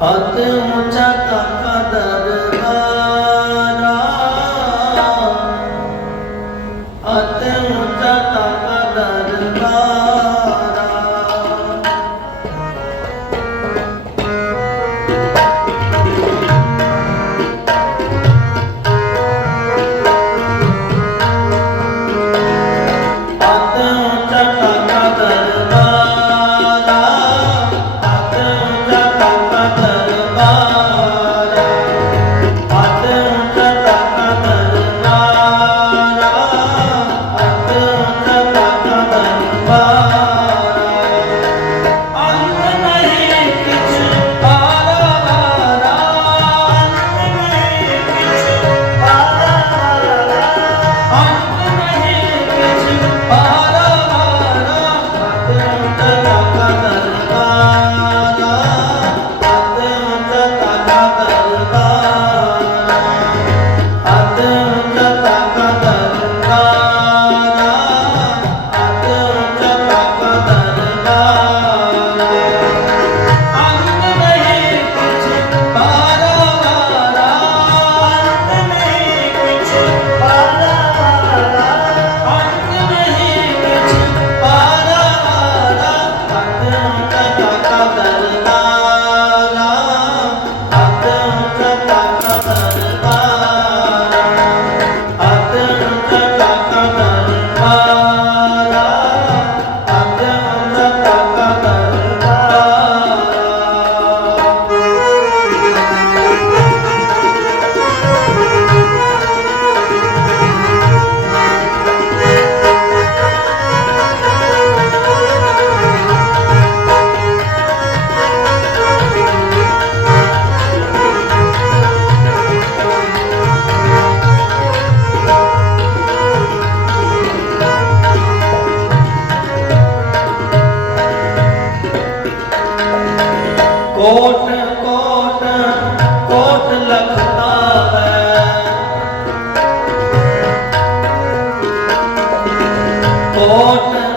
أتمتى تقدم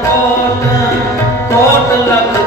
ਕੋਟ ਕੋਟ ਕੋਟ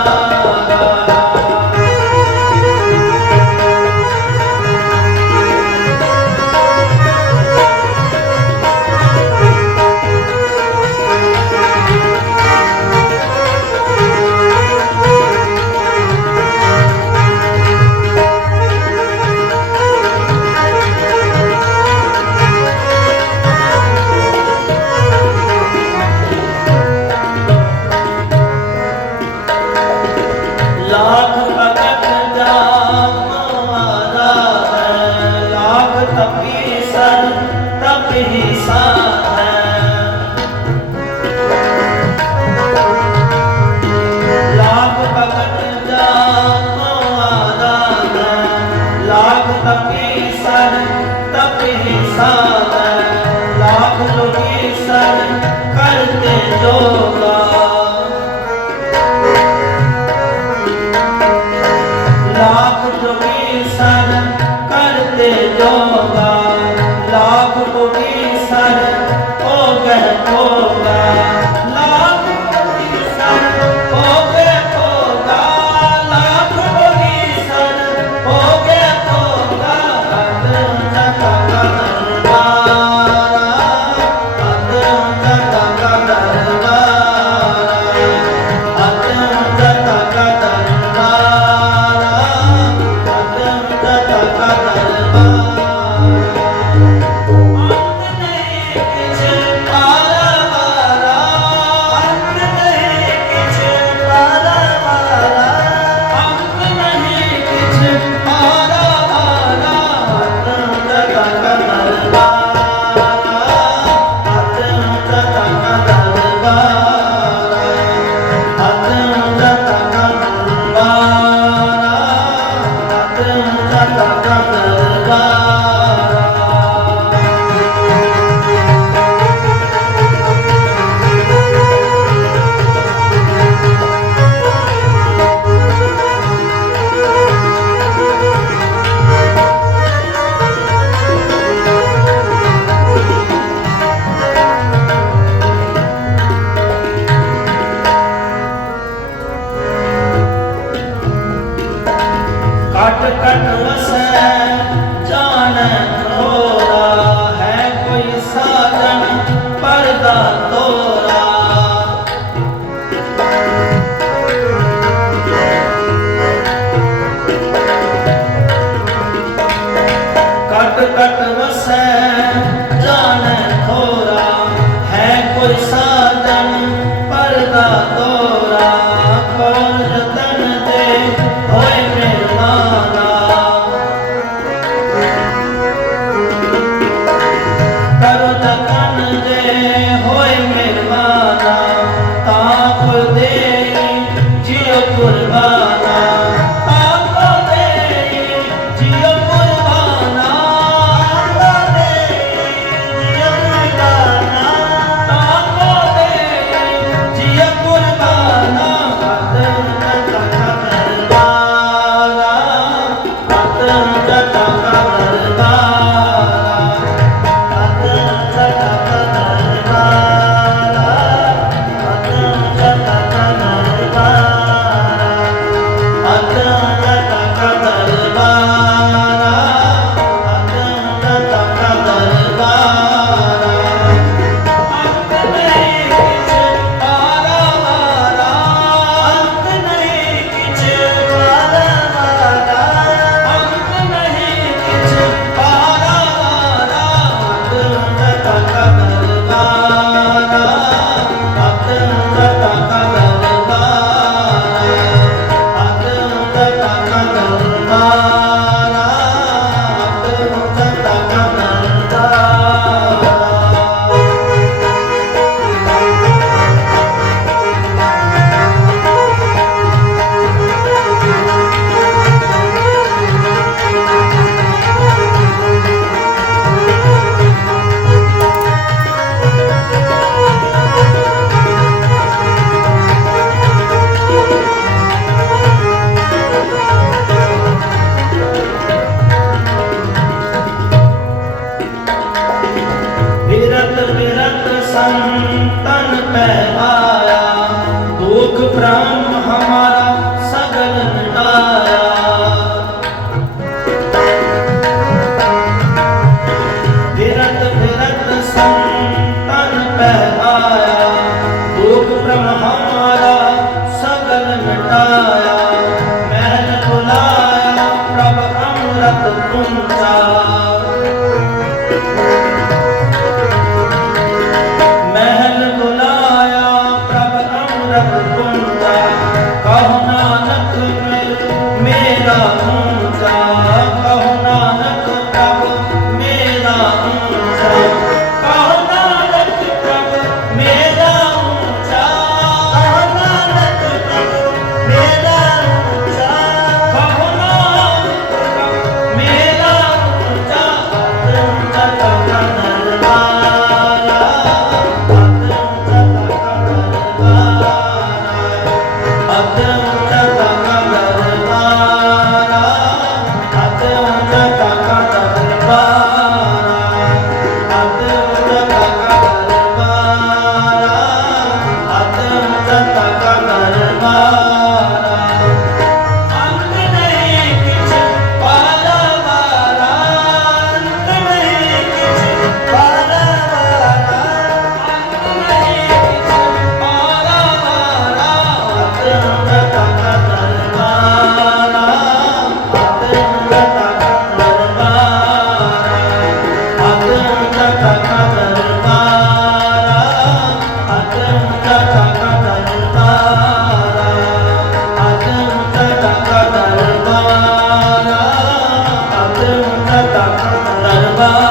forever. 아!